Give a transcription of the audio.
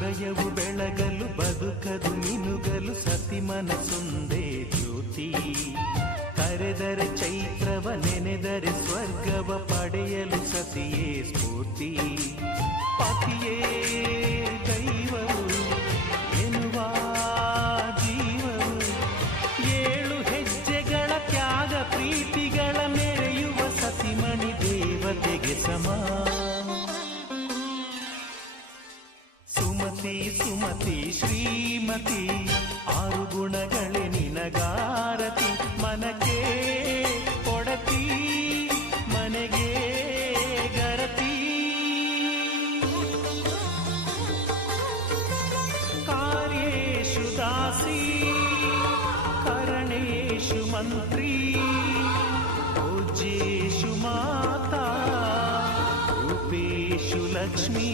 ಹೃದಯವು ಬೆಳಗಲು ಬದುಕದು ಮಿನುಗಲು ಸತಿ ಮನಸೊಂದೇ ಜ್ಯೋತಿ. ಕರೆದರೆ ಚೈತ್ರವ ನೆನೆದರೆ ಸ್ವರ್ಗವ ಪಡೆಯಲು ಸತಿಯೇ ಸ್ಫೂರ್ತಿ. ಪತಿಯೇ ದೈವವು ಎನ್ನುವ ಜೀವವು, 7 ಹೆಜ್ಜೆಗಳ ತ್ಯಾಗ ಪ್ರೀತಿಗಳ ಮೆರೆಯುವ ಸತಿಮಣಿ ದೇವತೆಗೆ ಸಮ. ಸುಮತಿ ಸುಮತಿ ಶ್ರೀಮತಿ 6 ಗುಣಗಳೇ ನಿನಗಾರತಿ. ಮನಕ್ಕೆ ಕೊಡತಿ ಮನೆಗೆ ಗರತಿ. ಕಾರ್ಯೇಷು ದಾಸಿ ಕರಣೇಷು ಮಂತ್ರಿ. ಪೂಜ್ಯೇಷು ಮಾತಾ ರೂಪೇಷು ಲಕ್ಷ್ಮೀ.